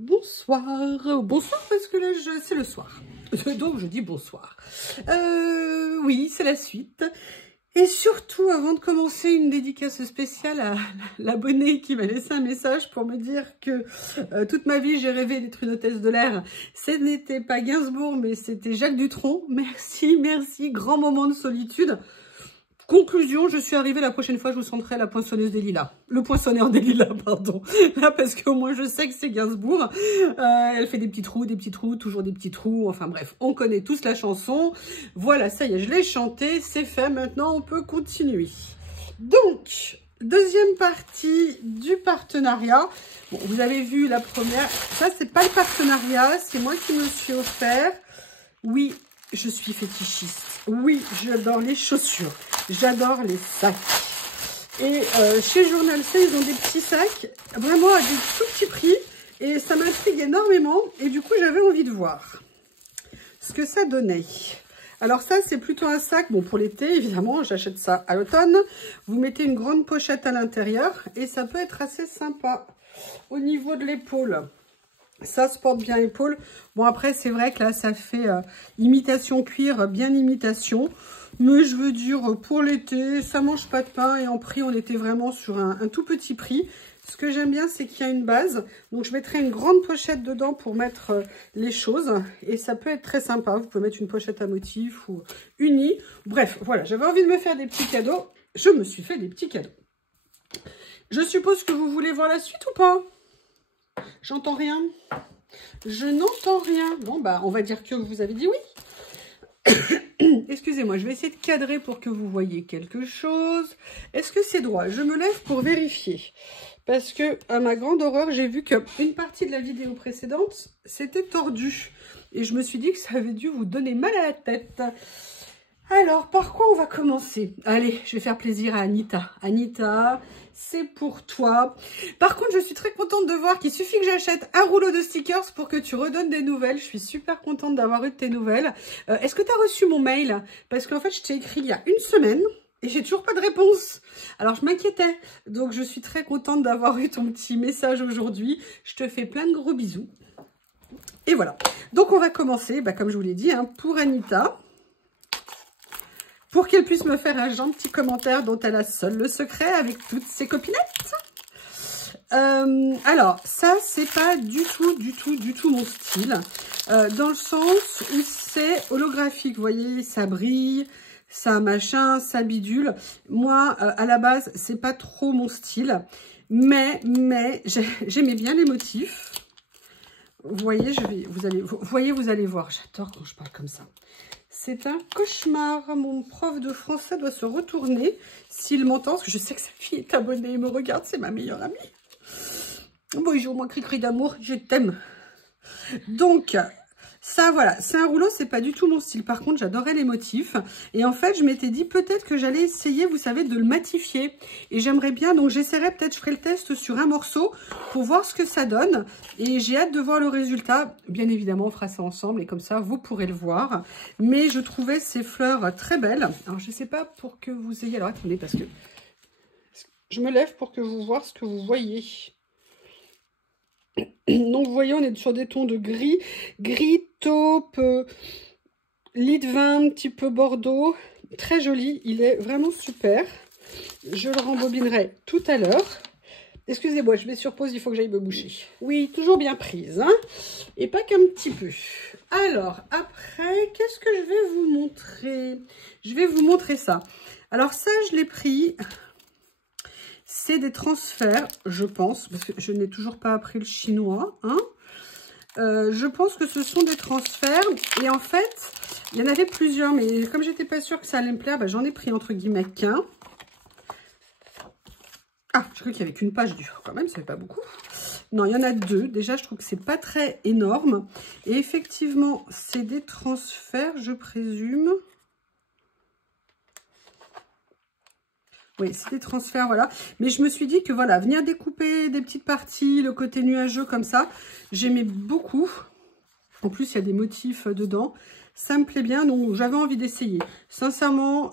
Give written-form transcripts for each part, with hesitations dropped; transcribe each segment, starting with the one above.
bonsoir. Bonsoir parce que là, c'est le soir. Donc, je dis bonsoir. Oui, c'est la suite. Et surtout, avant de commencer, une dédicace spéciale à l'abonné qui m'a laissé un message pour me dire que toute ma vie, j'ai rêvé d'être une hôtesse de l'air. Ce n'était pas Gainsbourg, mais c'était Jacques Dutronc. Merci, merci. Grand moment de solitude. Conclusion, je suis arrivée, la prochaine fois, je vous sentrai la poinçonneuse des lilas. Le poinçonneur des lilas, pardon. Là, parce qu'au moins, je sais que c'est Gainsbourg. Elle fait des petits trous, toujours des petits trous. Enfin bref, on connaît tous la chanson. Voilà, ça y est, je l'ai chantée, c'est fait. Maintenant, on peut continuer. Donc, deuxième partie du partenariat. Bon, vous avez vu la première. Ça, c'est pas le partenariat, c'est moi qui me suis offert. Oui, je suis fétichiste. Oui, j'adore les chaussures. J'adore les sacs. Et chez Journal C, ils ont des petits sacs, vraiment à des tout petits prix. Et ça m'intrigue énormément. Et du coup, j'avais envie de voir ce que ça donnait. Alors ça, c'est plutôt un sac. Bon, pour l'été, évidemment, j'achète ça à l'automne. Vous mettez une grande pochette à l'intérieur. Et ça peut être assez sympa au niveau de l'épaule. Ça se porte bien épaule. Bon, après, c'est vrai que là, ça fait imitation cuir, bien imitation. Mais je veux dire, pour l'été, ça mange pas de pain. Et en prix, on était vraiment sur un tout petit prix. Ce que j'aime bien, c'est qu'il y a une base. Donc, je mettrai une grande pochette dedans pour mettre les choses. Et ça peut être très sympa. Vous pouvez mettre une pochette à motif ou unie. Bref, voilà. J'avais envie de me faire des petits cadeaux. Je me suis fait des petits cadeaux. Je suppose que vous voulez voir la suite ou pas? J'entends rien. Je n'entends rien. Bon, bah, on va dire que vous avez dit oui. Excusez-moi, je vais essayer de cadrer pour que vous voyez quelque chose. Est-ce que c'est droit? Je me lève pour vérifier. Parce que, à ma grande horreur, j'ai vu qu'une partie de la vidéo précédente, c'était tordu. Et je me suis dit que ça avait dû vous donner mal à la tête. Alors, par quoi on va commencer? Allez, je vais faire plaisir à Anita. Anita, c'est pour toi. Par contre, je suis très contente de voir qu'il suffit que j'achète un rouleau de stickers pour que tu redonnes des nouvelles. Je suis super contente d'avoir eu de tes nouvelles. Est-ce que tu as reçu mon mail? Parce qu'en fait, je t'ai écrit il y a une semaine et j'ai toujours pas de réponse. Alors, je m'inquiétais. Donc, je suis très contente d'avoir eu ton petit message aujourd'hui. Je te fais plein de gros bisous. Et voilà. Donc, on va commencer, comme je vous l'ai dit, pour Anita. Pour qu'elle puisse me faire un gentil commentaire dont elle a seule le secret avec toutes ses copinettes. Alors, ça, c'est pas du tout mon style. Dans le sens où c'est holographique. Vous voyez, ça brille, ça machin, ça bidule. Moi, à la base, c'est pas trop mon style. Mais j'aimais bien les motifs. Vous voyez, vous allez voir. J'adore quand je parle comme ça. C'est un cauchemar. Mon prof de français doit se retourner s'il m'entend, parce que je sais que sa fille est abonnée et me regarde, c'est ma meilleure amie. Bonjour, mon cri-cri d'amour, je t'aime. Donc, ça, voilà, c'est un rouleau, c'est pas du tout mon style. Par contre, j'adorais les motifs. Et en fait, je m'étais dit peut-être que j'allais essayer, vous savez, de le matifier. Et j'aimerais bien, donc j'essaierai peut-être, je ferai le test sur un morceau pour voir ce que ça donne. Et j'ai hâte de voir le résultat. Bien évidemment, on fera ça ensemble et comme ça, vous pourrez le voir. Mais je trouvais ces fleurs très belles. Alors, je sais pas pour que vous ayez... Alors, attendez, parce que je me lève pour que vous voyez ce que vous voyez. Donc, vous voyez, on est sur des tons de gris, taupe, lit de vin, un petit peu bordeaux. Très joli, il est vraiment super. Je le rembobinerai tout à l'heure. Excusez-moi, je mets sur pause, il faut que j'aille me boucher. Oui, toujours bien prise, hein, et pas qu'un petit peu. Alors, après, qu'est-ce que je vais vous montrer? Je vais vous montrer ça. Alors ça, je l'ai pris... C'est des transferts, je pense, parce que je n'ai toujours pas appris le chinois. Hein. Je pense que ce sont des transferts. Et en fait, il y en avait plusieurs. Mais comme j'étais pas sûre que ça allait me plaire, j'en ai pris entre guillemets qu'un. Ah, je crois qu'il n'y avait qu'une page du quand même, ça fait pas beaucoup. Non, il y en a deux. Déjà, je trouve que c'est pas très énorme. Et effectivement, c'est des transferts, je présume. Oui, c'est des transferts, voilà. Mais je me suis dit que, voilà, venir découper des petites parties, le côté nuageux comme ça, j'aimais beaucoup. En plus, il y a des motifs dedans. Ça me plaît bien, donc j'avais envie d'essayer. Sincèrement,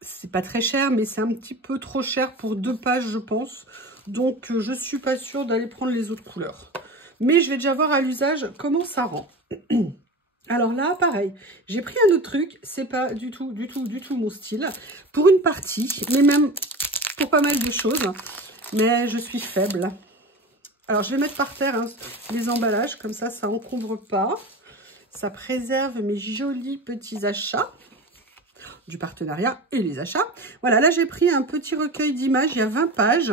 c'est pas très cher, mais c'est un petit peu trop cher pour 2 pages, je pense. Donc, je suis pas sûre d'aller prendre les autres couleurs. Mais je vais déjà voir à l'usage comment ça rend. Alors là, pareil, j'ai pris un autre truc. C'est pas du tout mon style. Pour une partie, mais même pour pas mal de choses. Mais je suis faible. Alors, je vais mettre par terre hein, les emballages. Comme ça encombre pas. Ça préserve mes jolis petits achats. Du partenariat et les achats. Voilà, là, j'ai pris un petit recueil d'images. Il y a 20 pages.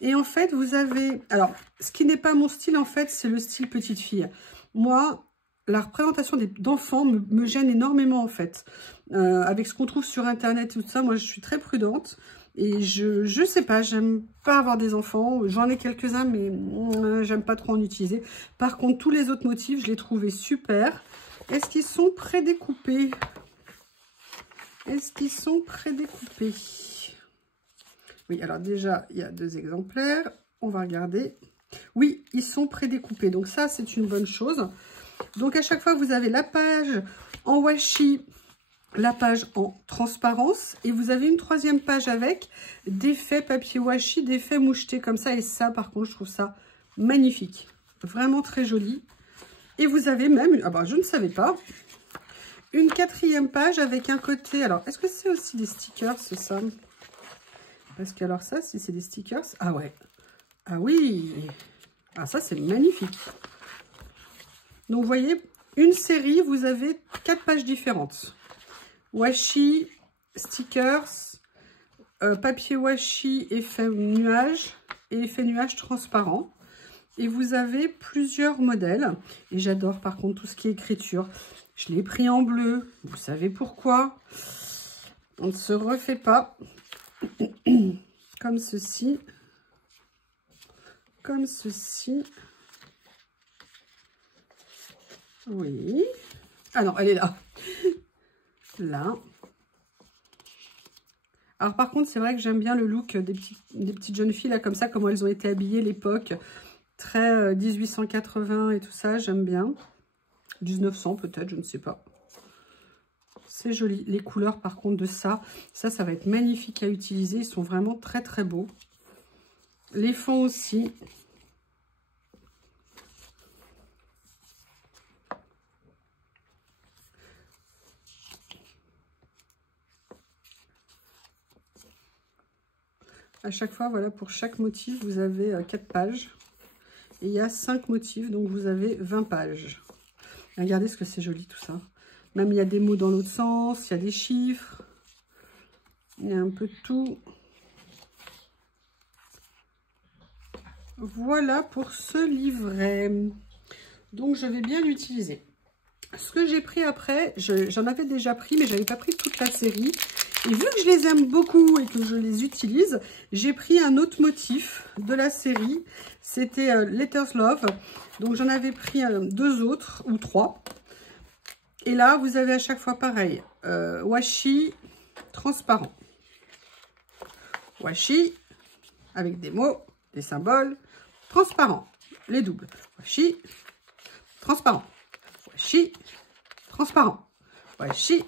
Et en fait, vous avez... Alors, ce qui n'est pas mon style, en fait, c'est le style petite fille. Moi, la représentation d'enfants me gêne énormément, en fait. Avec ce qu'on trouve sur Internet et tout ça, moi, je suis très prudente. Et je sais pas, j'aime pas avoir des enfants. J'en ai quelques-uns, mais j'aime pas trop en utiliser. Par contre, tous les autres motifs, je les trouvais super. Est-ce qu'ils sont prédécoupés? Est-ce qu'ils sont prédécoupés? Oui, alors déjà, il y a 2 exemplaires. On va regarder. Oui, ils sont prédécoupés. Donc ça, c'est une bonne chose. Donc à chaque fois, vous avez la page en washi, la page en transparence. Et vous avez une 3e page avec d'effets papier washi, d'effets mouchetés comme ça. Et ça, par contre, je trouve ça magnifique. Vraiment très joli. Et vous avez même, ah bah, je ne savais pas, une 4e page avec un côté... Alors, est-ce que c'est aussi des stickers, ça? Parce que alors ça, si c'est des stickers... Ah ouais. Ah oui. Ah ça, c'est magnifique. Donc, vous voyez, une série, vous avez 4 pages différentes. Washi, stickers, papier washi, effet nuage et effet nuage transparent. Et vous avez plusieurs modèles. Et j'adore par contre tout ce qui est écriture. Je l'ai pris en bleu. Vous savez pourquoi? On ne se refait pas. Comme ceci. Comme ceci. Oui. Ah non, elle est là. Là. Alors par contre, c'est vrai que j'aime bien le look des petites jeunes filles, là, comme ça, comment elles ont été habillées l'époque. Très 1880 et tout ça, j'aime bien. 1900 peut-être, je ne sais pas. C'est joli. Les couleurs, par contre, de ça va être magnifique à utiliser. Ils sont vraiment très, très beaux. Les fonds aussi. À chaque fois, voilà, pour chaque motif, vous avez 4 pages. Et il y a 5 motifs, donc vous avez 20 pages. Regardez ce que c'est joli tout ça. Même il y a des mots dans l'autre sens, il y a des chiffres. Il y a un peu de tout. Voilà pour ce livret. Donc je vais bien l'utiliser. Ce que j'ai pris après, j'en avais déjà pris, mais je n'avais pas pris toute la série. Et vu que je les aime beaucoup et que je les utilise, j'ai pris un autre motif de la série. C'était Letters Love. Donc j'en avais pris 2 autres ou 3. Et là, vous avez à chaque fois pareil. Washi transparent. Washi avec des mots, des symboles. Transparent. Les doubles. Washi transparent. Washi transparent. Washi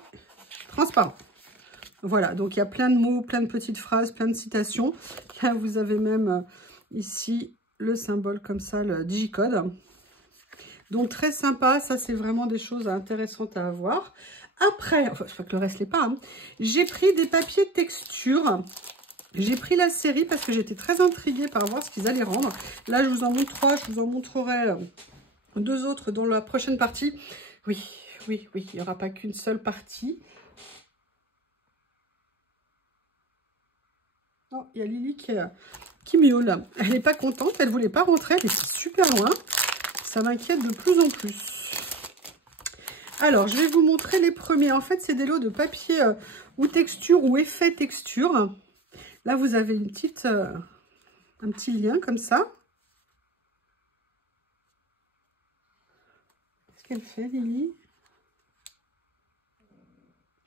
transparent. Voilà, donc il y a plein de mots, plein de petites phrases, plein de citations. Là, vous avez même ici le symbole comme ça, le digicode. Donc très sympa, ça c'est vraiment des choses intéressantes à avoir. Après, enfin que le reste l'est pas, hein, j'ai pris des papiers texture. J'ai pris la série parce que j'étais très intriguée par voir ce qu'ils allaient rendre. Là, je vous en montre 3, je vous en montrerai 2 autres dans la prochaine partie. Oui, il n'y aura pas qu'une seule partie. Oh, il y a Lily qui miaule. Elle n'est pas contente, elle ne voulait pas rentrer, elle est super loin. Ça m'inquiète de plus en plus. Alors, je vais vous montrer les premiers. En fait, c'est des lots de papier ou texture ou effet texture. Là, vous avez une petite, un petit lien comme ça. Qu'est-ce qu'elle fait, Lily?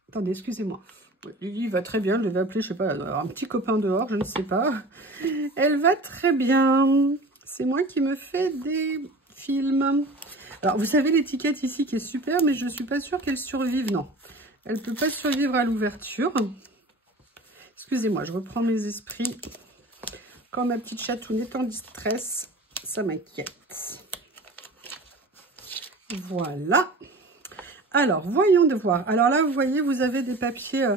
Attendez, excusez-moi. Lily va très bien, je vais appeler, je sais pas, un petit copain dehors, je ne sais pas. Elle va très bien. C'est moi qui me fais des films. Alors, vous savez l'étiquette ici qui est super, mais je ne suis pas sûre qu'elle survive. Non, elle ne peut pas survivre à l'ouverture. Excusez-moi, je reprends mes esprits. Quand ma petite chatoune est en distress, ça m'inquiète. Voilà. Alors, voyons de voir. Alors là, vous voyez, vous avez des papiers,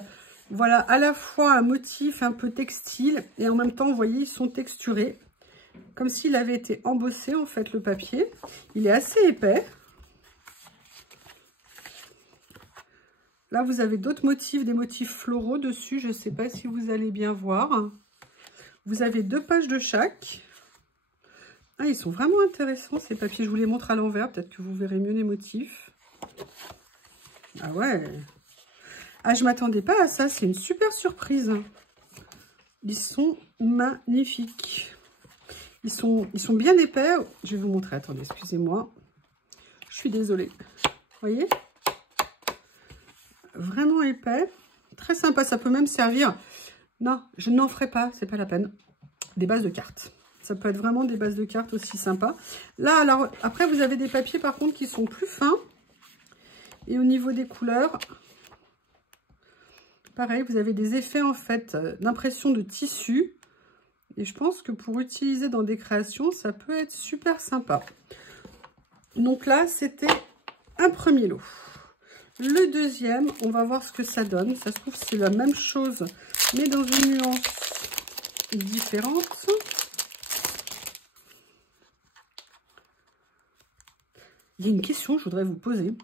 voilà, à la fois un motif un peu textile et en même temps, vous voyez, ils sont texturés. Comme s'il avait été embossé, en fait, le papier. Il est assez épais. Là, vous avez d'autres motifs, des motifs floraux dessus. Je ne sais pas si vous allez bien voir. Vous avez 2 pages de chaque. Ah, ils sont vraiment intéressants, ces papiers. Je vous les montre à l'envers. Peut-être que vous verrez mieux les motifs. Ah ouais. Ah, je ne m'attendais pas à ça. C'est une super surprise. Ils sont magnifiques. Ils sont bien épais. Je vais vous montrer. Attendez, excusez-moi. Je suis désolée. Vous voyez? Vraiment épais. Très sympa. Ça peut même servir. Non, je n'en ferai pas. C'est pas la peine. Des bases de cartes. Ça peut être vraiment des bases de cartes aussi sympas. Là, alors, après, vous avez des papiers, par contre, qui sont plus fins. Et au niveau des couleurs, pareil, vous avez des effets, en fait, d'impression de tissu. Et je pense que pour utiliser dans des créations, ça peut être super sympa. Donc là, c'était un premier lot. Le deuxième, on va voir ce que ça donne. Ça se trouve, c'est la même chose, mais dans une nuance différente. Il y a une question que je voudrais vous poser.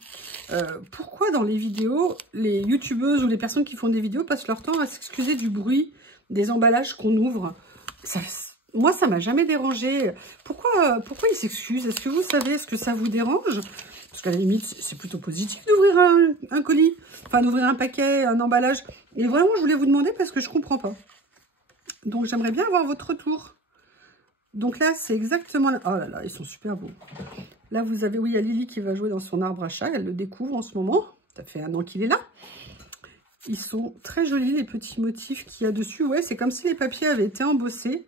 Pourquoi dans les vidéos, les youtubeuses ou les personnes qui font des vidéos passent leur temps à s'excuser du bruit des emballages qu'on ouvre? Moi, ça m'a jamais dérangé. Pourquoi ils s'excusent? Est-ce que vous savez? Est-ce que ça vous dérange? Parce qu'à la limite, c'est plutôt positif d'ouvrir un colis. Enfin, d'ouvrir un paquet, un emballage. Et vraiment, je voulais vous demander parce que je comprends pas. Donc, j'aimerais bien avoir votre retour. Donc là, c'est exactement... Oh là là, ils sont super beaux. Là, vous avez... Oui, il y a Lily qui va jouer dans son arbre à chat. Elle le découvre en ce moment. Ça fait 1 an qu'il est là. Ils sont très jolis, les petits motifs qu'il y a dessus. Ouais, c'est comme si les papiers avaient été embossés.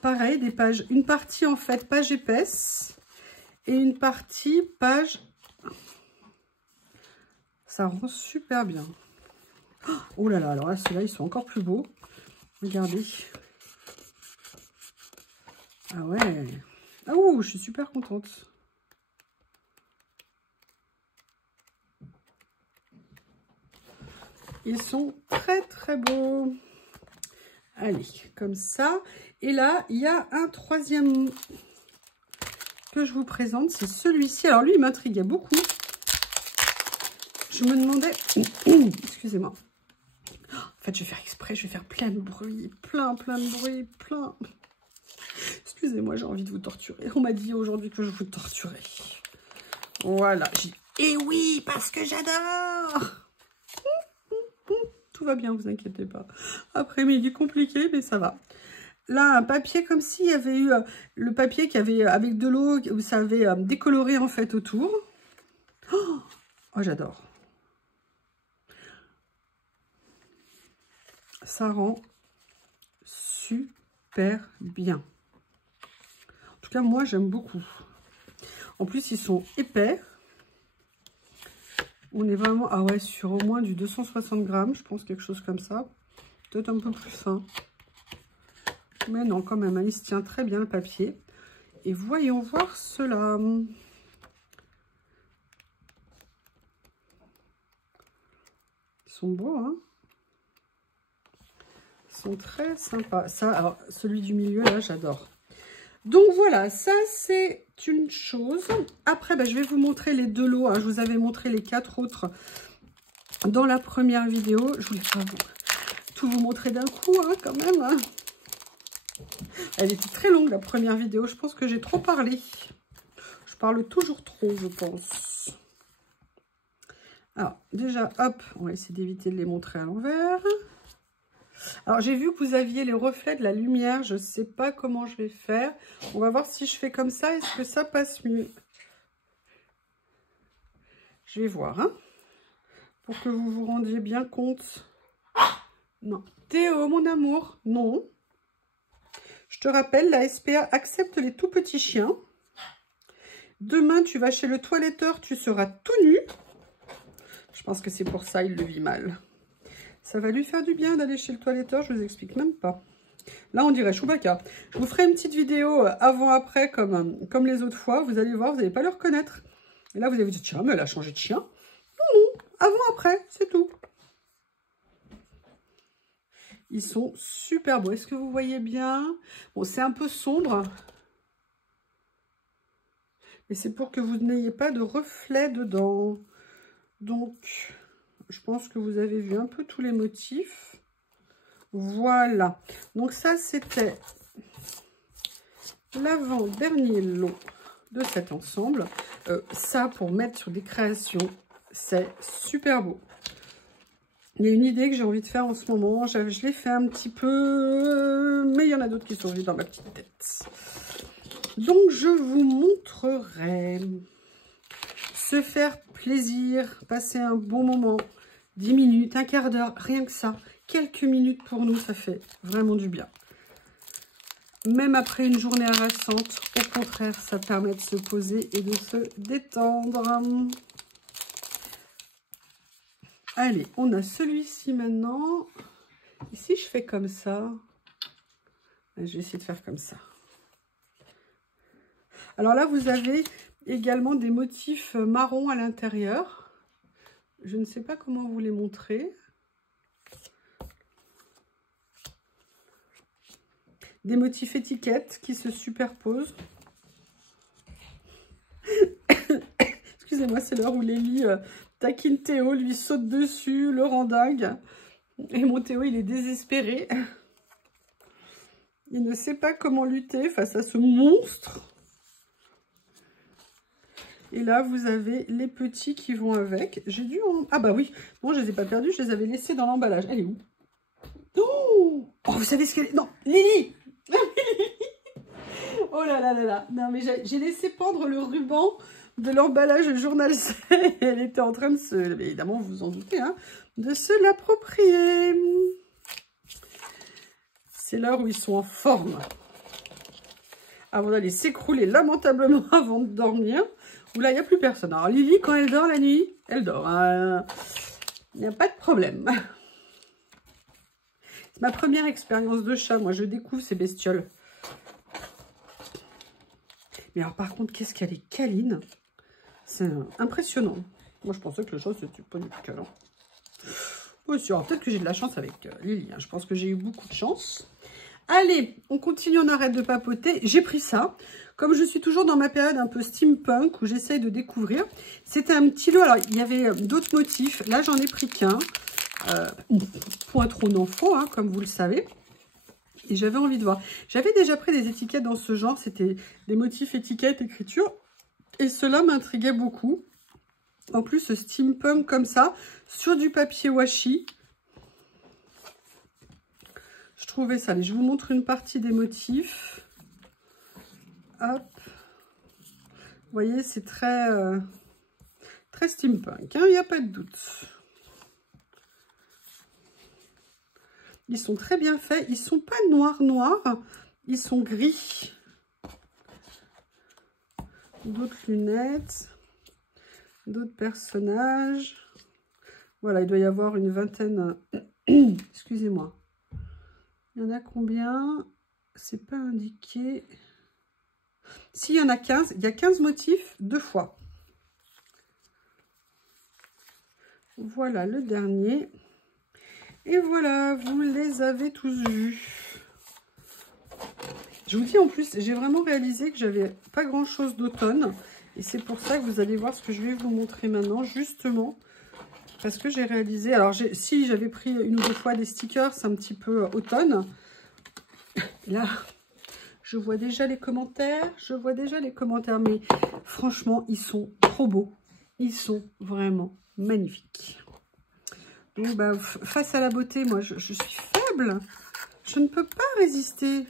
Pareil, des pages... Une partie, en fait, page épaisse. Et une partie page... Ça rend super bien. Oh là là, alors là, ceux-là, ils sont encore plus beaux. Regardez. Ah ouais. Ah ouh, je suis super contente. Ils sont très très beaux. Allez, comme ça. Et là, il y a un troisième que je vous présente. C'est celui-ci. Alors lui, il m'intriguait beaucoup. Je me demandais... Excusez-moi. En fait, je vais faire exprès. Je vais faire plein de bruit. Plein de bruit. Plein... Excusez-moi, j'ai envie de vous torturer. On m'a dit aujourd'hui que je vous torturais. Voilà. Et oui, parce que j'adore. Tout va bien, vous inquiétez pas. Après-midi compliqué, mais ça va. Là, un papier comme s'il y avait eu le papier qui avait avec de l'eau, où ça avait décoloré en fait autour. Oh, j'adore. Ça rend super bien. En tout cas, moi, j'aime beaucoup. En plus, ils sont épais. On est vraiment, ah ouais, sur au moins du 260 grammes, je pense, quelque chose comme ça. Peut-être un peu plus fin. Mais non, quand même, hein, il se tient très bien le papier. Et voyons voir cela. Ils sont beaux, hein? Ils sont très sympas. Ça, alors, celui du milieu, là, j'adore. Donc voilà, ça c'est une chose. Après, je vais vous montrer les 2 lots. Hein. Je vous avais montré les 4 autres dans la première vidéo. Je voulais pas tout vous montrer d'un coup, hein, quand même. Hein. Elle était très longue, la première vidéo. Je pense que j'ai trop parlé. Je parle toujours trop, je pense. Alors, déjà, hop, on va essayer d'éviter de les montrer à l'envers. Alors, j'ai vu que vous aviez les reflets de la lumière. Je ne sais pas comment je vais faire. On va voir si je fais comme ça. Est-ce que ça passe mieux? Je vais voir, hein, pour que vous vous rendiez bien compte. Non. Théo, mon amour, non. Je te rappelle, la SPA accepte les tout petits chiens. Demain, tu vas chez le toiletteur, tu seras tout nu. Je pense que c'est pour ça il le vit mal. Ça va lui faire du bien d'aller chez le toiletteur, je vous explique même pas. Là, on dirait Chewbacca. Je vous ferai une petite vidéo avant-après comme les autres fois. Vous allez voir, vous n'allez pas le reconnaître. Et là, vous allez vous dire, tiens, mais elle a changé de chien. Non, non, avant-après, c'est tout. Ils sont super beaux. Est-ce que vous voyez bien? Bon, c'est un peu sombre. Mais c'est pour que vous n'ayez pas de reflet dedans. Donc, je pense que vous avez vu un peu tous les motifs. Voilà. Donc ça, c'était l'avant-dernier lot de cet ensemble. Ça, pour mettre sur des créations, c'est super beau. Il y a une idée que j'ai envie de faire en ce moment. Je l'ai fait un petit peu, mais il y en a d'autres qui sont venus dans ma petite tête. Donc, je vous montrerai. Se faire plaisir, passer un bon moment. 10 minutes, un quart d'heure, rien que ça. Quelques minutes pour nous, ça fait vraiment du bien. Même après une journée harassante, au contraire, ça permet de se poser et de se détendre. Allez, on a celui-ci maintenant. Et si je fais comme ça, je vais essayer de faire comme ça. Alors là, vous avez également des motifs marron à l'intérieur. Je ne sais pas comment vous les montrer. Des motifs étiquettes qui se superposent. Excusez-moi, c'est l'heure où Lélie taquine Théo, lui saute dessus, le rend dingue. Et mon Théo, il est désespéré. Il ne sait pas comment lutter face à ce monstre. Et là, vous avez les petits qui vont avec. J'ai dû en... Ah bah oui, non, je ne les ai pas perdus, je les avais laissés dans l'emballage. Elle est où? Oh, vous savez ce qu'elle est? Non, Lily. Oh là là là là. Non, mais j'ai laissé pendre le ruban de l'emballage journal C. Elle était en train de se... Évidemment, vous vous en doutez, hein, de se l'approprier. C'est l'heure où ils sont en forme. Avant d'aller s'écrouler lamentablement avant de dormir. Où là, il n'y a plus personne. Alors, Lily, quand elle dort la nuit, elle dort. Il n'y a pas de problème. C'est ma première expérience de chat. Moi, je découvre ces bestioles. Mais alors, par contre, qu'est-ce qu'elle est câline. C'est impressionnant. Moi, je pensais que le chat, c'était pas du tout câlin. Aussi, alors peut-être que j'ai de la chance avec Lily. Hein. Je pense que j'ai eu beaucoup de chance. Allez, on continue, on arrête de papoter. J'ai pris ça. Comme je suis toujours dans ma période un peu steampunk, où j'essaye de découvrir. C'était un petit lot. Alors, il y avait d'autres motifs. Là, j'en ai pris qu'un. Point trop n'en faut, hein, comme vous le savez. Et j'avais envie de voir. J'avais déjà pris des étiquettes dans ce genre. C'était des motifs étiquettes, écriture. Et cela m'intriguait beaucoup. En plus, ce steampunk comme ça, sur du papier washi. Je trouvais ça. Allez, je vous montre une partie des motifs. Hop. Vous voyez, c'est très, très steampunk. Hein, il n'y a pas de doute. Ils sont très bien faits. Ils ne sont pas noirs. Ils sont gris. D'autres lunettes. D'autres personnages. Voilà, il doit y avoir une vingtaine. Excusez-moi. Il y en a combien? C'est pas indiqué. S'il y en a 15, il y a 15 motifs 2 fois. Voilà le dernier. Et voilà, vous les avez tous vus. Je vous dis en plus, j'ai vraiment réalisé que j'avais pas grand chose d'automne. Et c'est pour ça que vous allez voir ce que je vais vous montrer maintenant, justement. Parce que j'ai réalisé... Alors, si j'avais pris une ou deux fois des stickers, c'est un petit peu automne. Là, je vois déjà les commentaires. Mais franchement, ils sont trop beaux. Ils sont vraiment magnifiques. Donc, bah, face à la beauté, moi, je suis faible. Je ne peux pas résister.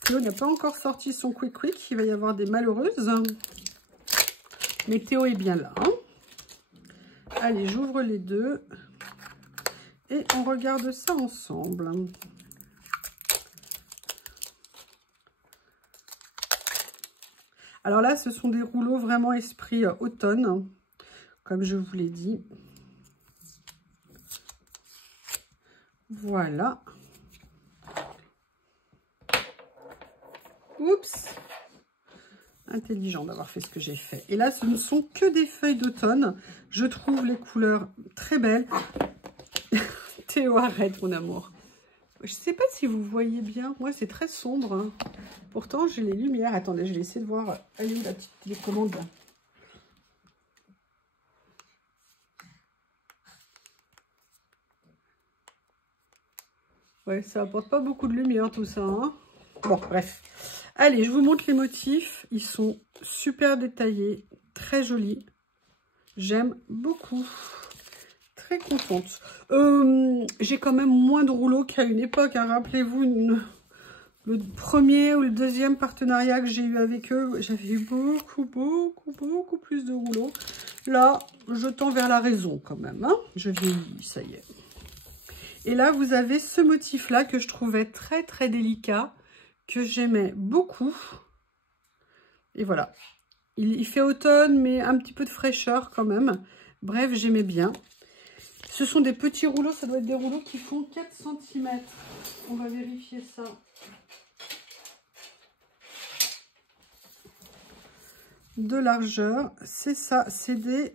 Théo n'a pas encore sorti son quick. Il va y avoir des malheureuses. Mais Théo est bien là. Hein. Allez, j'ouvre les deux. Et on regarde ça ensemble. Alors là, ce sont des rouleaux vraiment esprit automne, comme je vous l'ai dit. Voilà. Oups. Intelligent d'avoir fait ce que j'ai fait. Et là, ce ne sont que des feuilles d'automne. Je trouve les couleurs très belles. Théo, arrête, mon amour. Je ne sais pas si vous voyez bien. Moi, c'est très sombre. Hein. Pourtant, j'ai les lumières. Attendez, je vais essayer de voir. Elle est où la petite télécommande là? Ouais, ça apporte pas beaucoup de lumière tout ça. Hein. Bon, bref. Allez, je vous montre les motifs. Ils sont super détaillés, très jolis. J'aime beaucoup. Très contente. J'ai quand même moins de rouleaux qu'à une époque. Hein. Rappelez-vous, le premier ou le deuxième partenariat que j'ai eu avec eux, j'avais eu beaucoup plus de rouleaux. Là, je tends vers la raison quand même. Hein. Je vieillis, ça y est. Et là, vous avez ce motif-là que je trouvais très délicat, que j'aimais beaucoup. Et voilà. Il fait automne, mais un petit peu de fraîcheur quand même. Bref, j'aimais bien. Ce sont des petits rouleaux, ça doit être des rouleaux qui font 4 cm. On va vérifier ça. De largeur, c'est ça, c'est des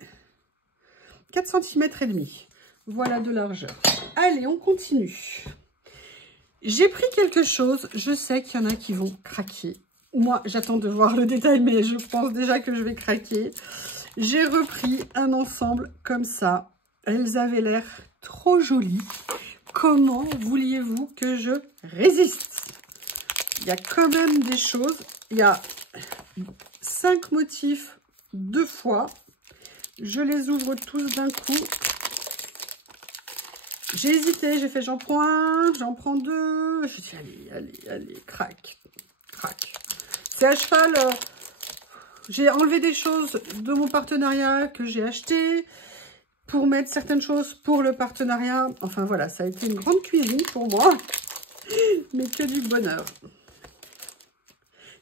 4 cm et demi. Voilà de largeur. Allez, on continue. J'ai pris quelque chose, je sais qu'il y en a qui vont craquer. Moi, j'attends de voir le détail, mais je pense déjà que je vais craquer. J'ai repris un ensemble comme ça. Elles avaient l'air trop jolies. Comment vouliez-vous que je résiste? Il y a quand même des choses. Il y a 5 motifs 2 fois. Je les ouvre tous d'un coup. J'ai hésité, j'ai fait j'en prends un, j'en prends deux. Je dis allez, crac. C'est à cheval. J'ai enlevé des choses de mon partenariat que j'ai acheté pour mettre certaines choses pour le partenariat. Enfin voilà, ça a été une grande cuisine pour moi, mais que du bonheur.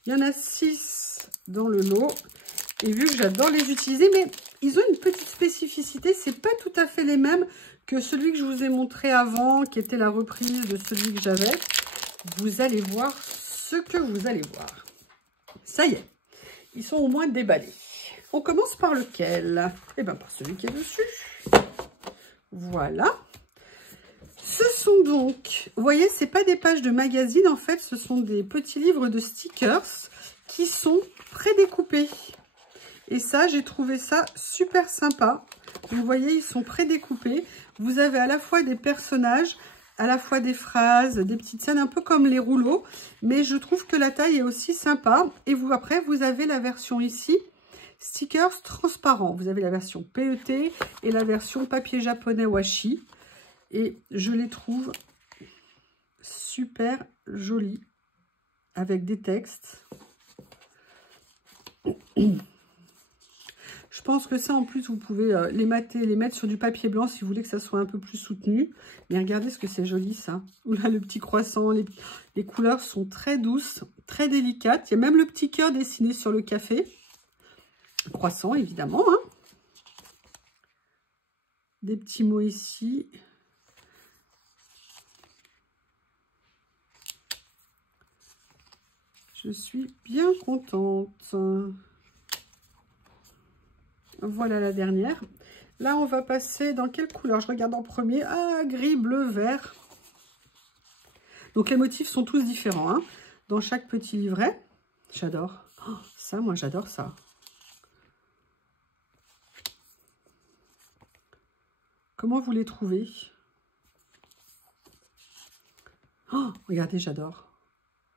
Il y en a 6 dans le lot. Et vu que j'adore les utiliser, mais ils ont une petite spécificité, c'est pas tout à fait les mêmes que celui que je vous ai montré avant, qui était la reprise de celui que j'avais. Vous allez voir ce que vous allez voir. Ça y est, ils sont au moins déballés. On commence par lequel? Eh bien, par celui qui est dessus. Voilà. Ce sont donc, vous voyez, c'est pas des pages de magazine, en fait, ce sont des petits livres de stickers qui sont prédécoupés. Et ça, j'ai trouvé ça super sympa. Vous voyez, ils sont prédécoupés. Vous avez à la fois des personnages, à la fois des phrases, des petites scènes, un peu comme les rouleaux. Mais je trouve que la taille est aussi sympa. Et vous, après, vous avez la version ici, stickers transparents. Vous avez la version PET et la version papier japonais washi. Et je les trouve super jolis avec des textes. Je pense que ça, en plus, vous pouvez les mettre sur du papier blanc si vous voulez que ça soit un peu plus soutenu. Mais regardez ce que c'est joli, ça. Là, le petit croissant, les couleurs sont très douces, très délicates. Il y a même le petit cœur dessiné sur le café. Croissant, évidemment. Hein. Des petits mots ici. Je suis bien contente. Voilà la dernière. Là, on va passer dans quelle couleur? Je regarde en premier. Ah, gris, bleu, vert. Donc, les motifs sont tous différents. Hein, dans chaque petit livret. J'adore. Oh, ça, moi, j'adore ça. Comment vous les trouvez? Oh, regardez, j'adore.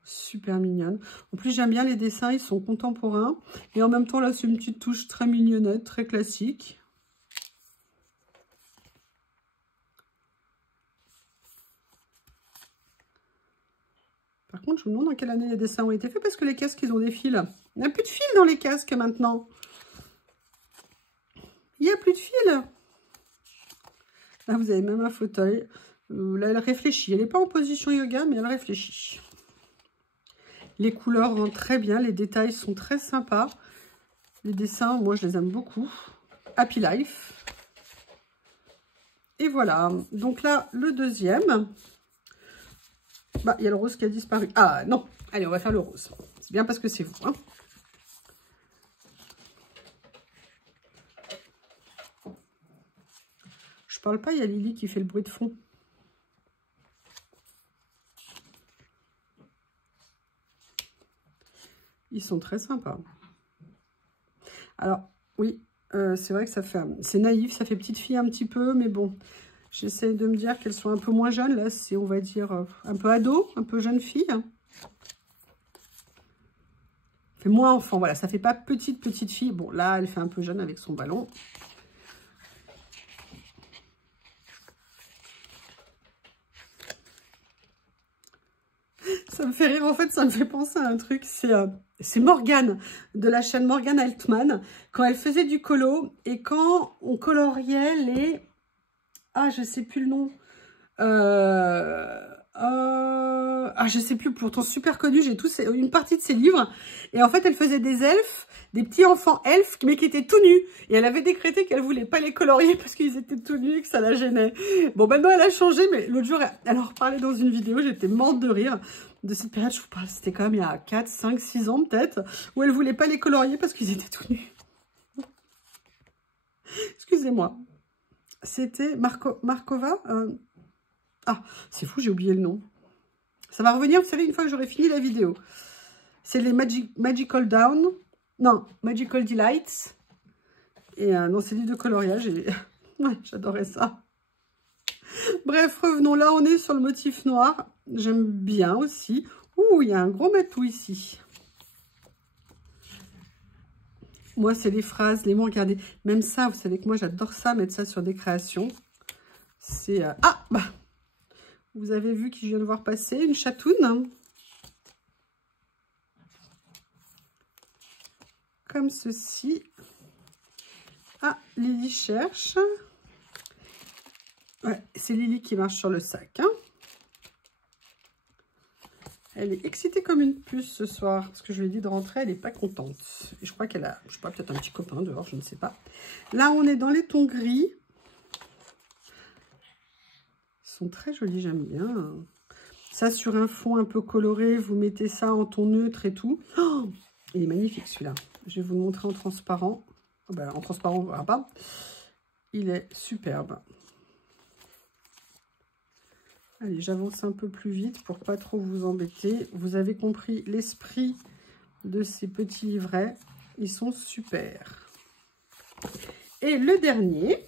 Super mignonne. En plus, j'aime bien les dessins, ils sont contemporains. Et en même temps, là, c'est une petite touche très mignonnette, très classique. Par contre, je me demande dans quelle année les dessins ont été faits, parce que les casques, ils ont des fils. Il n'y a plus de fils dans les casques maintenant. Il n'y a plus de fils. Là, vous avez même un fauteuil. Là, elle réfléchit. Elle n'est pas en position yoga, mais elle réfléchit. Les couleurs rendent très bien. Les détails sont très sympas. Les dessins, moi, je les aime beaucoup. Happy Life. Et voilà. Donc là, le deuxième. Bah, il y a le rose qui a disparu. Ah, non. Allez, on va faire le rose. C'est bien parce que c'est vous, hein. Je parle pas, il y a Lily qui fait le bruit de fond. Ils sont très sympas. Alors, oui, c'est vrai que ça fait... C'est naïf, ça fait petite fille un petit peu, mais bon... J'essaie de me dire qu'elles sont un peu moins jeunes. Là, c'est, on va dire, un peu ado, un peu jeune fille. Fait moins enfant, voilà. Ça fait pas petite fille. Bon, là, elle fait un peu jeune avec son ballon. Ça me fait rire, en fait, ça me fait penser à un truc. C'est Morgane, de la chaîne Morgane Altman, quand elle faisait du colo. Et quand on coloriait les... Ah, je sais plus le nom. Ah, je sais plus, pourtant super connu, j'ai une partie de ses livres. Et en fait, elle faisait des elfes, des petits enfants elfes, mais qui étaient tout nus. Et elle avait décrété qu'elle voulait pas les colorier parce qu'ils étaient tout nus et que ça la gênait. Bon, maintenant, elle a changé, mais l'autre jour, elle en reparlait dans une vidéo, j'étais morte de rire. De cette période, je vous parle, c'était quand même il y a 4, 5, 6 ans peut-être, où elle voulait pas les colorier parce qu'ils étaient tout nus. Excusez-moi. C'était Markova Ah, c'est fou, j'ai oublié le nom. Ça va revenir, vous savez, une fois que j'aurai fini la vidéo. C'est les Magical Down. Non, Magical Delights. Et dans ces livres de coloriage, ouais, j'adorais ça. Bref, revenons. Là, on est sur le motif noir. J'aime bien aussi. Ouh, il y a un gros matou ici. Moi, c'est les phrases, les mots. Regardez, même ça, vous savez que moi, j'adore ça, mettre ça sur des créations. C'est... Ah, bah, vous avez vu qui je viens de voir passer, une chatoune. Comme ceci. Ah, Lily cherche. Ouais, c'est Lily qui marche sur le sac. Hein. Elle est excitée comme une puce ce soir. Parce que je lui ai dit de rentrer, elle n'est pas contente. Et je crois qu'elle a, je sais pas, peut-être un petit copain dehors, je ne sais pas. Là, on est dans les tons gris. Ils sont très jolis, j'aime bien. Ça, sur un fond un peu coloré, vous mettez ça en ton neutre et tout. Oh, il est magnifique celui-là. Je vais vous le montrer en transparent. Oh ben, en transparent, on ne verra pas. Il est superbe. Allez, j'avance un peu plus vite pour pas trop vous embêter. Vous avez compris l'esprit de ces petits livrets. Ils sont super. Et le dernier,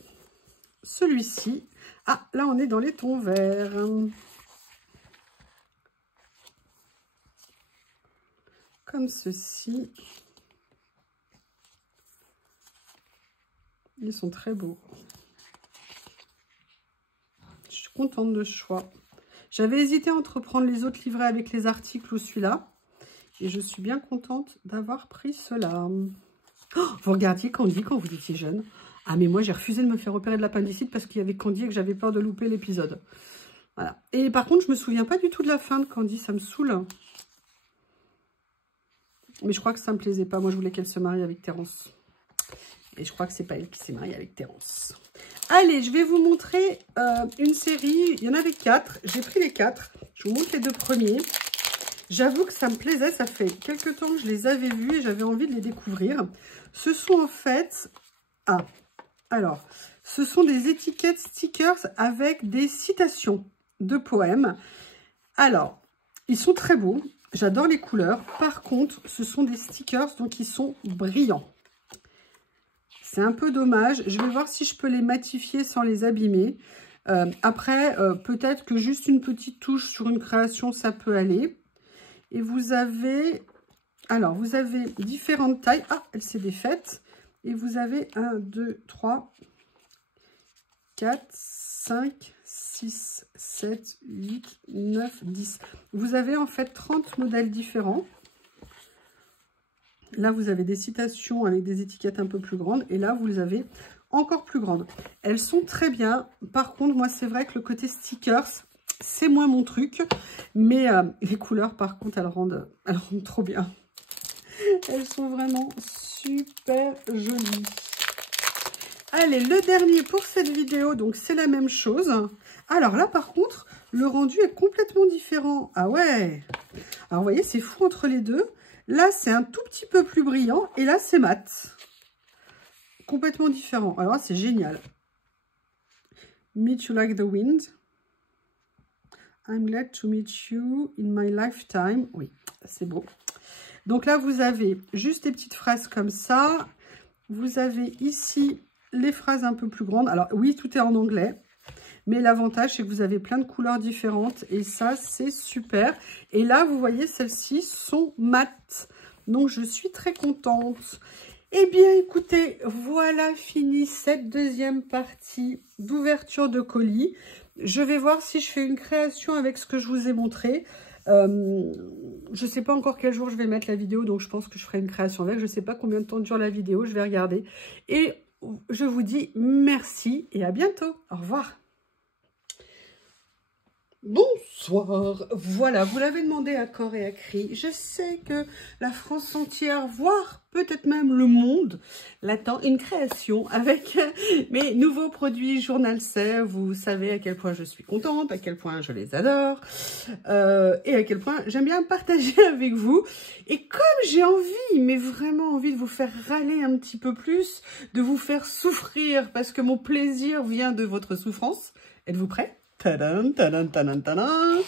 celui-ci. Ah, là, on est dans les tons verts. Comme ceci. Ils sont très beaux. Je suis contente de ce choix. J'avais hésité entre prendre les autres livrets avec les articles ou celui-là. Et je suis bien contente d'avoir pris cela. Oh, vous regardiez Candy quand vous étiez jeune. Ah, mais moi, j'ai refusé de me faire opérer de l'appendicite parce qu'il y avait Candy et que j'avais peur de louper l'épisode. Voilà. Et par contre, je me souviens pas du tout de la fin de Candy. Ça me saoule. Mais je crois que ça me plaisait pas. Moi, je voulais qu'elle se marie avec Terence. Et je crois que c'est pas elle qui s'est mariée avec Terence. Allez, je vais vous montrer une série. Il y en avait 4. J'ai pris les 4. Je vous montre les 2 premiers. J'avoue que ça me plaisait. Ça fait quelques temps que je les avais vus et j'avais envie de les découvrir. Ce sont en fait... Ah, alors, ce sont des étiquettes stickers avec des citations de poèmes. Alors, ils sont très beaux. J'adore les couleurs. Par contre, ce sont des stickers, donc ils sont brillants. C'est un peu dommage. Je vais voir si je peux les matifier sans les abîmer. Après, peut-être que juste une petite touche sur une création, ça peut aller. Et vous avez... Alors, vous avez différentes tailles. Ah, elle s'est défaite. Et vous avez 1, 2, 3, 4, 5, 6, 7, 8, 9, 10. Vous avez en fait 30 modèles différents. Là, vous avez des citations avec des étiquettes un peu plus grandes. Et là, vous les avez encore plus grandes. Elles sont très bien. Par contre, moi, c'est vrai que le côté stickers, c'est moins mon truc. Mais les couleurs, par contre, elles rendent trop bien. Elles sont vraiment super jolies. Allez, le dernier pour cette vidéo. Donc, c'est la même chose. Alors là, par contre, le rendu est complètement différent. Ah ouais. Alors, vous voyez, c'est fou entre les deux. Là, c'est un tout petit peu plus brillant. Et là, c'est mat. Complètement différent. Alors, c'est génial. Meet you like the wind. I'm glad to meet you in my lifetime. Oui, c'est beau. Donc là, vous avez juste des petites phrases comme ça. Vous avez ici les phrases un peu plus grandes. Alors oui, tout est en anglais. Mais l'avantage, c'est que vous avez plein de couleurs différentes. Et ça, c'est super. Et là, vous voyez, celles-ci sont mates. Donc, je suis très contente. Eh bien, écoutez, voilà fini cette deuxième partie d'ouverture de colis. Je vais voir si je fais une création avec ce que je vous ai montré. Je ne sais pas encore quel jour je vais mettre la vidéo, donc je pense que je ferai une création avec. Je ne sais pas combien de temps dure la vidéo, je vais regarder. Et je vous dis merci et à bientôt. Au revoir. Bonsoir, voilà, vous l'avez demandé à corps et à cri. Je sais que la France entière, voire peut-être même le monde, l'attend une création avec mes nouveaux produits Journal C. Vous savez à quel point je suis contente, à quel point je les adore et à quel point j'aime bien partager avec vous. Et comme j'ai envie, mais vraiment envie de vous faire râler un petit peu plus, de vous faire souffrir parce que mon plaisir vient de votre souffrance, êtes-vous prêts ? Tadam, tadam, tadam, tadam.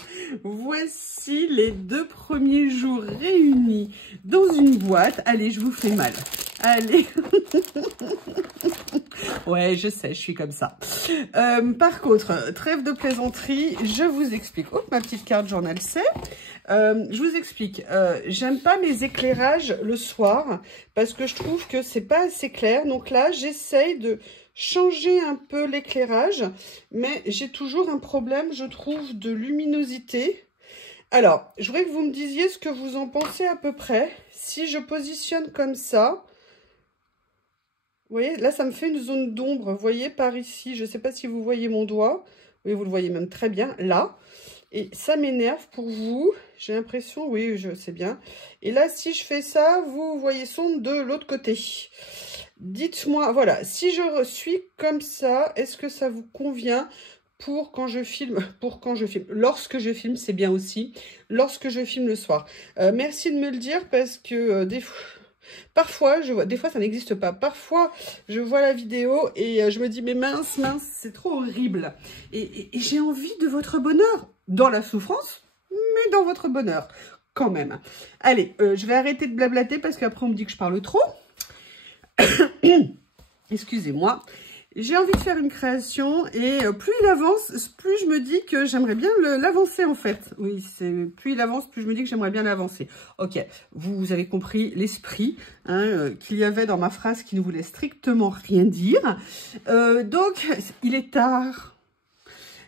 Voici les 2 premiers jours réunis dans une boîte. Allez, je vous fais mal. Allez. Ouais, je sais, je suis comme ça. Par contre, trêve de plaisanterie, je vous explique. Oh, ma petite carte Journal C. Je vous explique. J'aime pas mes éclairages le soir parce que je trouve que c'est pas assez clair. Donc là, j'essaye de changer un peu l'éclairage, mais j'ai toujours un problème, je trouve, de luminosité. Alors, je voudrais que vous me disiez ce que vous en pensez à peu près. Si je positionne comme ça, vous voyez, là, ça me fait une zone d'ombre, vous voyez, par ici. Je ne sais pas si vous voyez mon doigt. Oui, vous le voyez même très bien, là. Et ça m'énerve pour vous. J'ai l'impression, oui, je sais bien. Et là, si je fais ça, vous voyez sombre de l'autre côté. Dites-moi, voilà, si je suis comme ça, est-ce que ça vous convient pour quand je filme, lorsque je filme, c'est bien aussi, lorsque je filme le soir. Merci de me le dire parce que parfois, des fois ça n'existe pas, parfois je vois la vidéo et je me dis mais mince, c'est trop horrible. Et j'ai envie de votre bonheur, dans la souffrance, mais dans votre bonheur, quand même. Allez, je vais arrêter de blablater parce qu'après on me dit que je parle trop. Excusez-moi, j'ai envie de faire une création et plus il avance, plus je me dis que j'aimerais bien l'avancer en fait. Oui, plus il avance, plus je me dis que j'aimerais bien l'avancer. Ok, vous avez compris l'esprit qu'il y avait dans ma phrase qui ne voulait strictement rien dire. Donc, il est tard,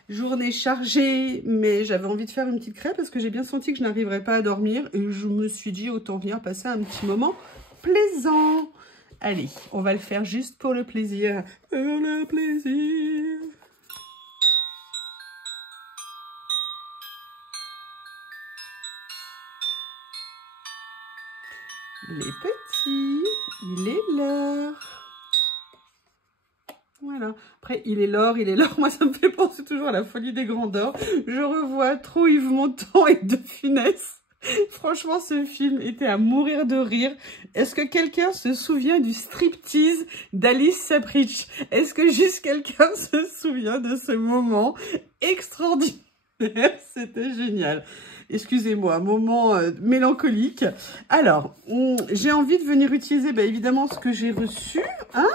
journée chargée, mais j'avais envie de faire une petite crêpe parce que j'ai bien senti que je n'arriverais pas à dormir et je me suis dit autant venir passer un petit moment plaisant. Allez, on va le faire juste pour le plaisir. Le plaisir. Les petits, il est l'heure. Voilà. Après, il est l'or. Moi, ça me fait penser toujours à la folie des grandeurs. Je revois trop Yves Montand et De Funès. Franchement, ce film était à mourir de rire. Est-ce que quelqu'un se souvient du striptease d'Alice Sapritch? Est-ce que juste quelqu'un se souvient de ce moment extraordinaire? C'était génial. Excusez-moi, moment mélancolique. Alors, j'ai envie de venir utiliser évidemment ce que j'ai reçu. Hein,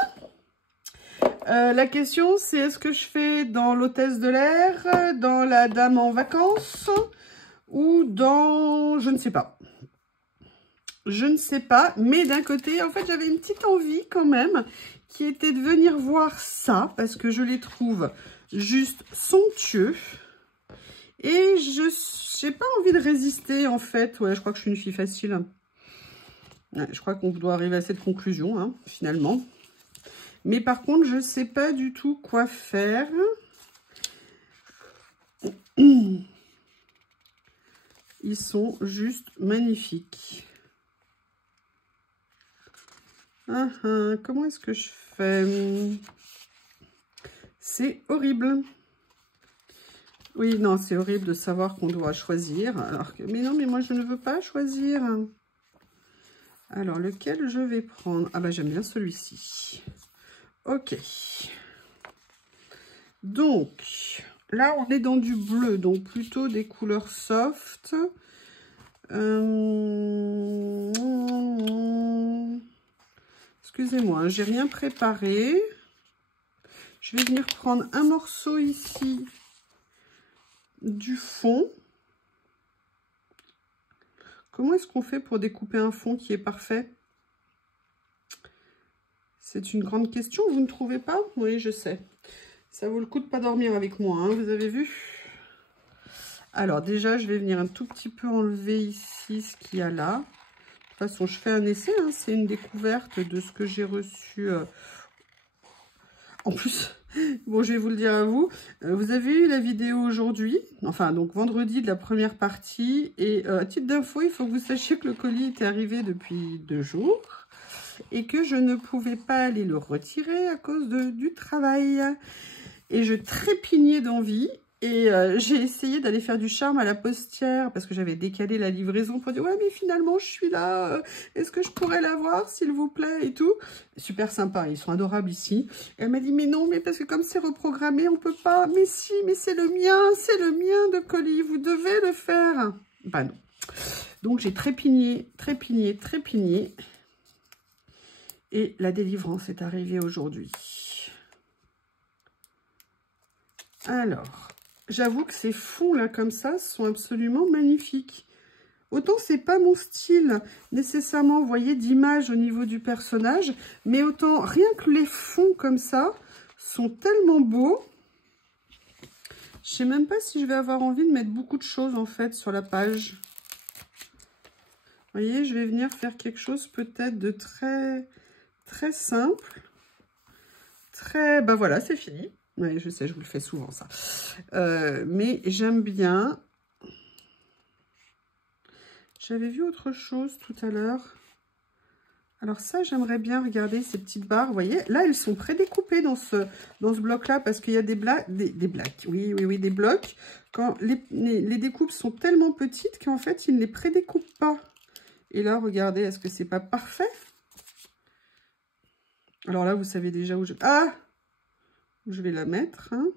la question, c'est est-ce que je fais dans l'hôtesse de l'air, dans la dame en vacances ou dans... je ne sais pas. Je ne sais pas, mais d'un côté, en fait, j'avais une petite envie quand même, qui était de venir voir ça, parce que je les trouve juste somptueux. Et je n'ai pas envie de résister, en fait. Ouais, je crois que je suis une fille facile. Ouais, je crois qu'on doit arriver à cette conclusion, hein, finalement. Mais par contre, je ne sais pas du tout quoi faire. Ils sont juste magnifiques. Comment est-ce que je fais? C'est horrible. Oui, non, c'est horrible de savoir qu'on doit choisir. Alors que, mais non, mais moi, je ne veux pas choisir. Alors, lequel je vais prendre? Ah bah, j'aime bien celui-ci. Ok. Donc, là, on est dans du bleu, donc plutôt des couleurs soft. Excusez-moi, j'ai rien préparé. Je vais venir prendre un morceau ici du fond. Comment est-ce qu'on fait pour découper un fond qui est parfait? C'est une grande question, vous ne trouvez pas? Oui, je sais. Ça vaut le coup de pas dormir avec moi, hein, vous avez vu? Alors déjà, je vais venir un tout petit peu enlever ici ce qu'il y a là. De toute façon, je fais un essai, hein, c'est une découverte de ce que j'ai reçu. En plus, bon, je vais vous le dire à vous, vous avez eu la vidéo aujourd'hui, enfin donc vendredi de la première partie. Et à titre d'info, il faut que vous sachiez que le colis était arrivé depuis 2 jours. Et que je ne pouvais pas aller le retirer à cause du travail. Et je trépignais d'envie. Et j'ai essayé d'aller faire du charme à la postière parce que j'avais décalé la livraison pour dire « Ouais, mais finalement, je suis là. Est-ce que je pourrais l'avoir, s'il vous plaît ?» et tout. Super sympa, ils sont adorables ici. Et elle m'a dit « Mais non, mais parce que comme c'est reprogrammé, on peut pas. »« Mais si, mais c'est le mien de colis. Vous devez le faire. » Bah non. Donc, j'ai trépigné. Et la délivrance est arrivée aujourd'hui. Alors, j'avoue que ces fonds là comme ça sont absolument magnifiques. Autant c'est pas mon style nécessairement, vous voyez, d'image au niveau du personnage, mais autant rien que les fonds comme ça sont tellement beaux. Je sais même pas si je vais avoir envie de mettre beaucoup de choses en fait sur la page. Vous voyez, je vais venir faire quelque chose peut-être de très simple. Bah voilà, c'est fini. Oui, je sais, je vous le fais souvent, ça. Mais j'aime bien. J'avais vu autre chose tout à l'heure. Alors ça, j'aimerais bien regarder ces petites barres. Vous voyez, là, elles sont prédécoupées dans ce bloc-là parce qu'il y a des blocs. Oui, des blocs. Quand les découpes sont tellement petites qu'en fait, ils ne les prédécoupent pas. Et là, regardez, est-ce que c'est pas parfait? Alors là, vous savez déjà où je... Ah! Où je vais la mettre, hein.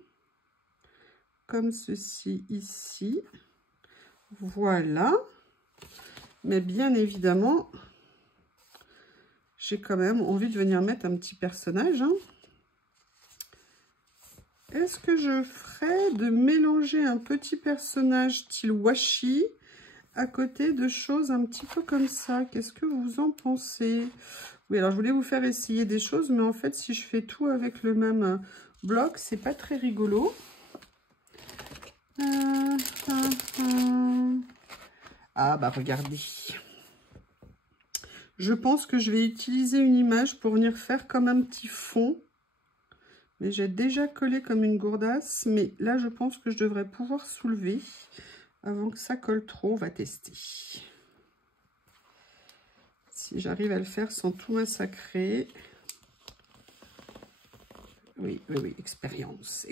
Comme ceci ici. Voilà. Mais bien évidemment, j'ai quand même envie de venir mettre un petit personnage, hein. Est-ce que je ferais de mélanger un petit personnage style washi à côté de choses un petit peu comme ça? Qu'est-ce que vous en pensez? Oui, alors je voulais vous faire essayer des choses, mais en fait, si je fais tout avec le même bloc, c'est pas très rigolo. Ah bah regardez. Je pense que je vais utiliser une image pour venir faire comme un petit fond. Mais j'ai déjà collé comme une gourdasse. Mais là, je pense que je devrais pouvoir soulever avant que ça colle trop. On va tester. Si j'arrive à le faire sans tout massacrer. Oui, expérience.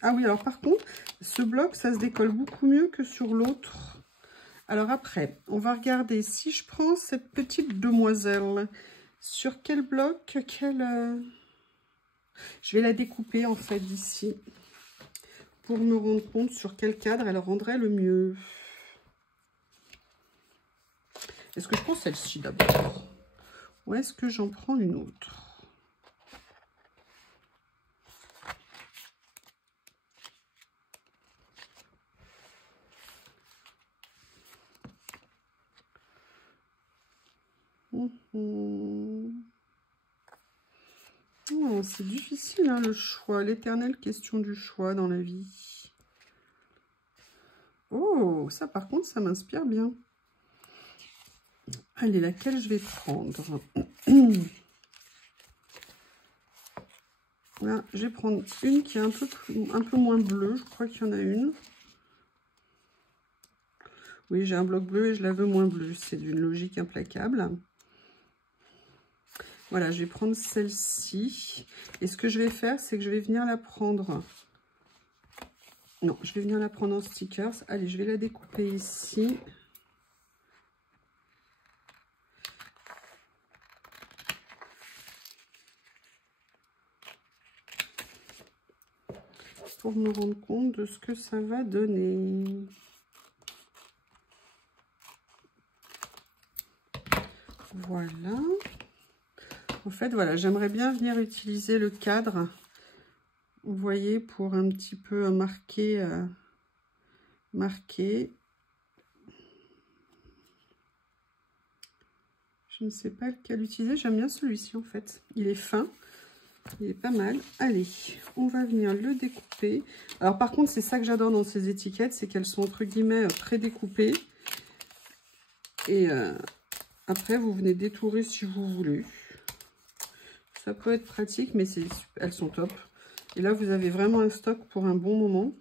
Ah oui, alors par contre, ce bloc, ça se décolle beaucoup mieux que sur l'autre. Alors après, on va regarder si je prends cette petite demoiselle. Sur quel bloc, je vais la découper en fait d'ici pour me rendre compte sur quel cadre elle rendrait le mieux. Est-ce que je prends celle-ci d'abord? Ou est-ce que j'en prends une autre? Oh, c'est difficile hein, le choix, l'éternelle question du choix dans la vie. Oh, ça par contre, ça m'inspire bien. Allez, laquelle je vais prendre? Là, je vais prendre une qui est un peu moins bleue. Je crois qu'il y en a une. Oui, j'ai un bloc bleu et je la veux moins bleue. C'est d'une logique implacable. Voilà, je vais prendre celle-ci. Et ce que je vais faire, c'est que je vais venir la prendre Non, je vais venir la prendre en stickers. Allez, je vais la découper ici. Pour me rendre compte de ce que ça va donner. Voilà. En fait, voilà, j'aimerais bien venir utiliser le cadre, vous voyez, pour un petit peu marquer. Je ne sais pas lequel utiliser. J'aime bien celui-ci, en fait. Il est fin. Il est pas mal. Allez, on va venir le découper. Alors, par contre, c'est ça que j'adore dans ces étiquettes, c'est qu'elles sont, entre guillemets, pré-découpées. Et après, vous venez détourer si vous voulez. Ça peut être pratique, mais elles sont top. Et là, vous avez vraiment un stock pour un bon moment.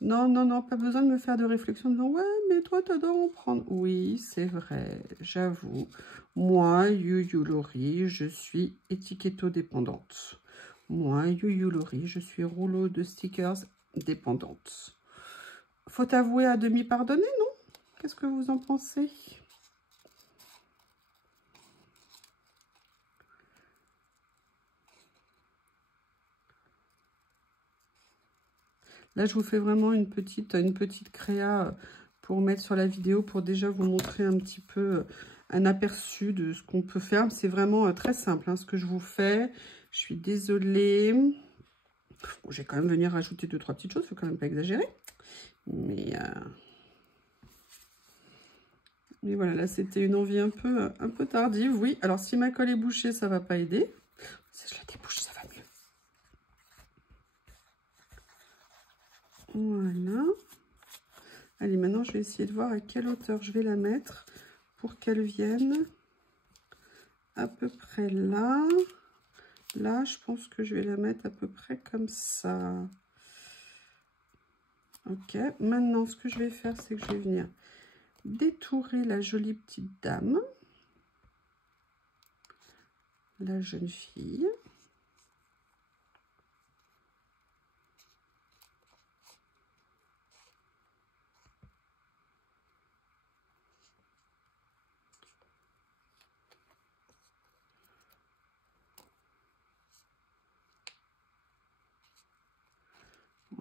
Non, non, non, pas besoin de me faire de réflexion en disant « Ouais, mais toi, t'adores en prendre. » Oui, c'est vrai, j'avoue. Moi, Yuyu Laurie, je suis étiquetto-dépendante. Moi, Yuyu Laurie, je suis rouleau de stickers dépendante. Faut avouer à demi pardonner, non? Qu'est-ce que vous en pensez? Là, je vous fais vraiment une petite créa pour mettre sur la vidéo, pour déjà vous montrer un petit peu un aperçu de ce qu'on peut faire. C'est vraiment très simple, hein, ce que je vous fais. Je suis désolée. Bon, je vais quand même venir rajouter 2-3 petites choses, il ne faut quand même pas exagérer. Mais voilà, là, c'était une envie un peu tardive. Oui, alors si ma colle est bouchée, ça ne va pas aider. Si je la débouche, ça va mieux. Voilà. Allez, maintenant, je vais essayer de voir à quelle hauteur je vais la mettre pour qu'elle vienne à peu près là. Là, je pense que je vais la mettre à peu près comme ça. Ok, maintenant, ce que je vais faire, c'est que je vais venir détourer la jolie petite dame. La jeune fille.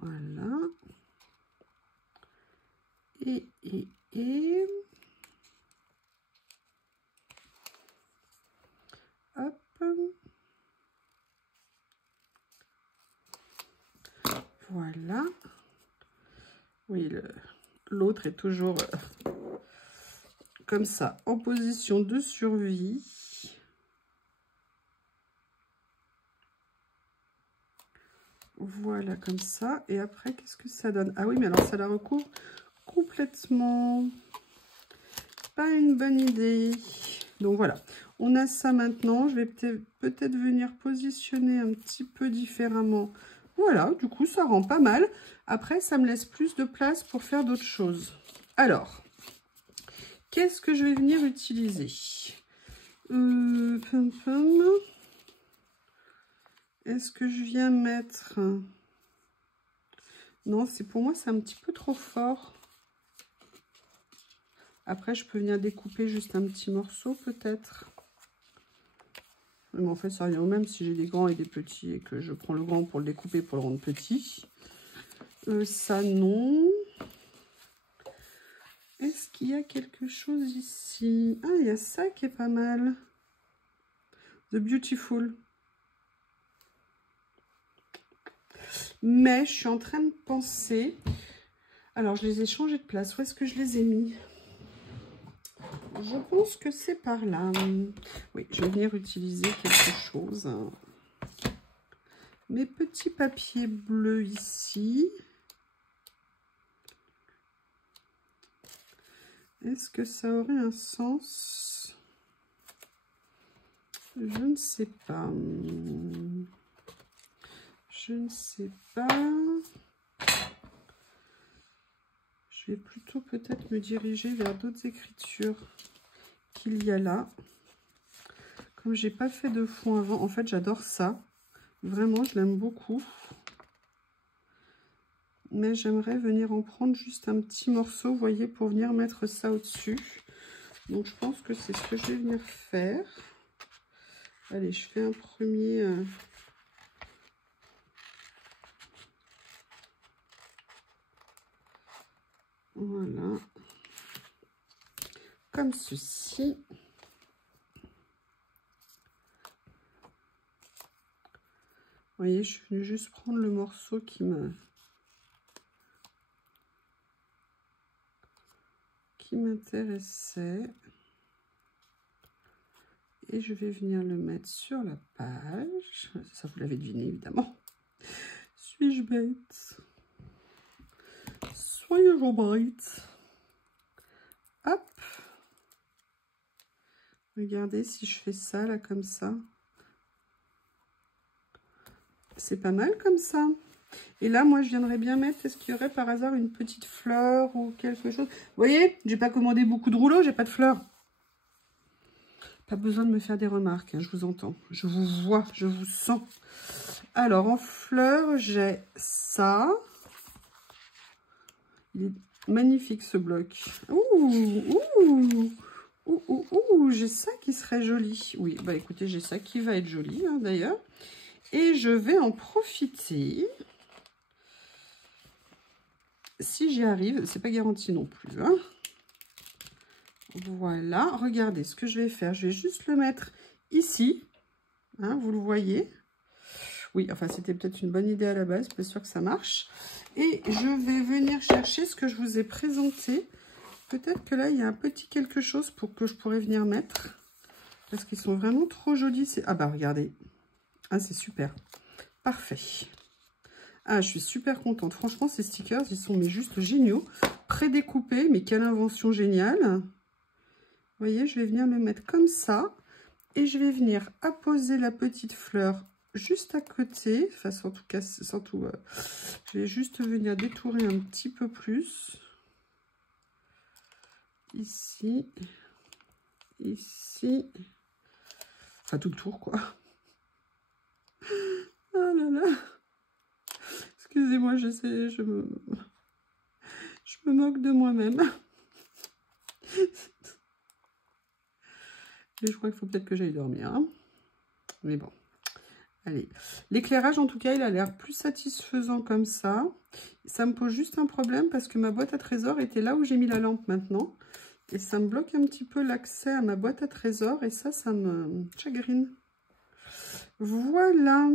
Voilà. Et hop. Voilà. Oui, l'autre est toujours comme ça, en position de survie. Voilà, comme ça. Et après, qu'est-ce que ça donne? Ah oui, mais alors ça la recouvre complètement. Pas une bonne idée. Donc voilà, on a ça maintenant. Je vais peut-être venir positionner un petit peu différemment. Voilà, du coup, ça rend pas mal. Après, ça me laisse plus de place pour faire d'autres choses. Alors, qu'est-ce que je vais venir utiliser? Est-ce que je viens mettre... Non, c'est pour moi, c'est un petit peu trop fort. Après, je peux venir découper juste un petit morceau, peut-être. Mais en fait, ça revient au même si j'ai des grands et des petits et que je prends le grand pour le découper, pour le rendre petit. Ça, non. Est-ce qu'il y a quelque chose ici? Ah, il y a ça qui est pas mal. The Beautiful. Mais je suis en train de penser... Alors, je les ai changés de place. Où est-ce que je les ai mis? Je pense que c'est par là. Oui, je vais venir utiliser quelque chose. Mes petits papiers bleus ici. Est-ce que ça aurait un sens? Je ne sais pas. Je ne sais pas. Je vais plutôt peut-être me diriger vers d'autres écritures qu'il y a là. Comme j'ai pas fait de fond avant, en fait j'adore ça. Vraiment, je l'aime beaucoup. mais j'aimerais venir en prendre juste un petit morceau, vous voyez, pour venir mettre ça au-dessus. Donc je pense que c'est ce que je vais venir faire. Allez, je fais un premier... Voilà. Comme ceci. Vous voyez, je suis venue juste prendre le morceau qui m'intéressait. Et je vais venir le mettre sur la page. Ça, vous l'avez deviné, évidemment. Suis-je bête? Soyez-je bête? Hop. Regardez si je fais ça, là, comme ça. C'est pas mal comme ça. Et là, moi, je viendrais bien mettre, est-ce qu'il y aurait par hasard une petite fleur ou quelque chose? Vous voyez, j'ai pas commandé beaucoup de rouleaux, j'ai pas de fleurs. Pas besoin de me faire des remarques, hein, je vous entends. Je vous vois, je vous sens. Alors, en fleurs, j'ai ça. Il est magnifique, ce bloc. Ouh, j'ai ça qui serait joli. Oui, bah écoutez, j'ai ça qui va être joli, hein, d'ailleurs. Et je vais en profiter. Si j'y arrive, c'est pas garanti non plus. Hein. Voilà, regardez ce que je vais faire. Je vais juste le mettre ici. Hein, vous le voyez. Oui, enfin, c'était peut-être une bonne idée à la base. Pas sûr que ça marche. Et je vais venir chercher ce que je vous ai présenté. Peut-être que là, il y a un petit quelque chose pour que je pourrais venir mettre. Parce qu'ils sont vraiment trop jolis. Ah bah, regardez. Ah, c'est super. Parfait. Ah, je suis super contente. Franchement, ces stickers, ils sont mais juste géniaux. Prédécoupés, mais quelle invention géniale. Vous voyez, je vais venir me mettre comme ça. Et je vais venir apposer la petite fleur juste à côté. Enfin, en tout cas, surtout, je vais juste venir détourer un petit peu plus. Ici. Ici. Enfin, tout le tour, quoi. Ah là là. Excusez-moi, je me moque de moi-même. Et je crois qu'il faut peut-être que j'aille dormir. Hein. Mais bon. Allez. L'éclairage, en tout cas, il a l'air plus satisfaisant comme ça. Ça me pose juste un problème parce que ma boîte à trésors était là où j'ai mis la lampe maintenant. Et ça me bloque un petit peu l'accès à ma boîte à trésors. Et ça, ça me chagrine. Voilà.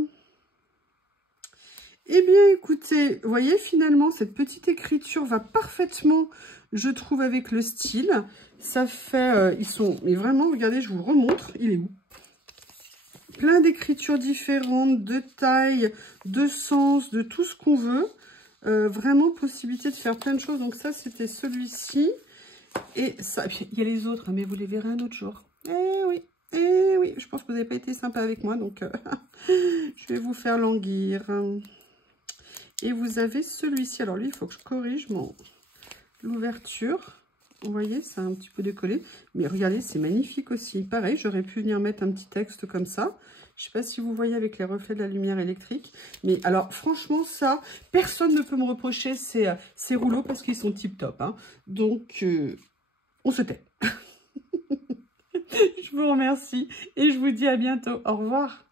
Eh bien, écoutez, vous voyez, finalement, cette petite écriture va parfaitement, je trouve, avec le style. Ça fait, ils sont, mais vraiment, regardez, je vous remontre, il est où? Plein d'écritures différentes, de taille, de sens, de tout ce qu'on veut. Vraiment, possibilité de faire plein de choses. Donc ça, c'était celui-ci. Et ça, il y a les autres, mais vous les verrez un autre jour. Eh oui, je pense que vous n'avez pas été sympa avec moi, donc je vais vous faire languir. Et vous avez celui-ci. Alors lui, il faut que je corrige l'ouverture. Vous voyez, c'est un petit peu décollé. Mais regardez, c'est magnifique aussi. Pareil, j'aurais pu venir mettre un petit texte comme ça. Je ne sais pas si vous voyez avec les reflets de la lumière électrique. Mais alors, franchement, ça, personne ne peut me reprocher ces rouleaux parce qu'ils sont tip-top. Hein. Donc, on se tait. Je vous remercie et je vous dis à bientôt. Au revoir.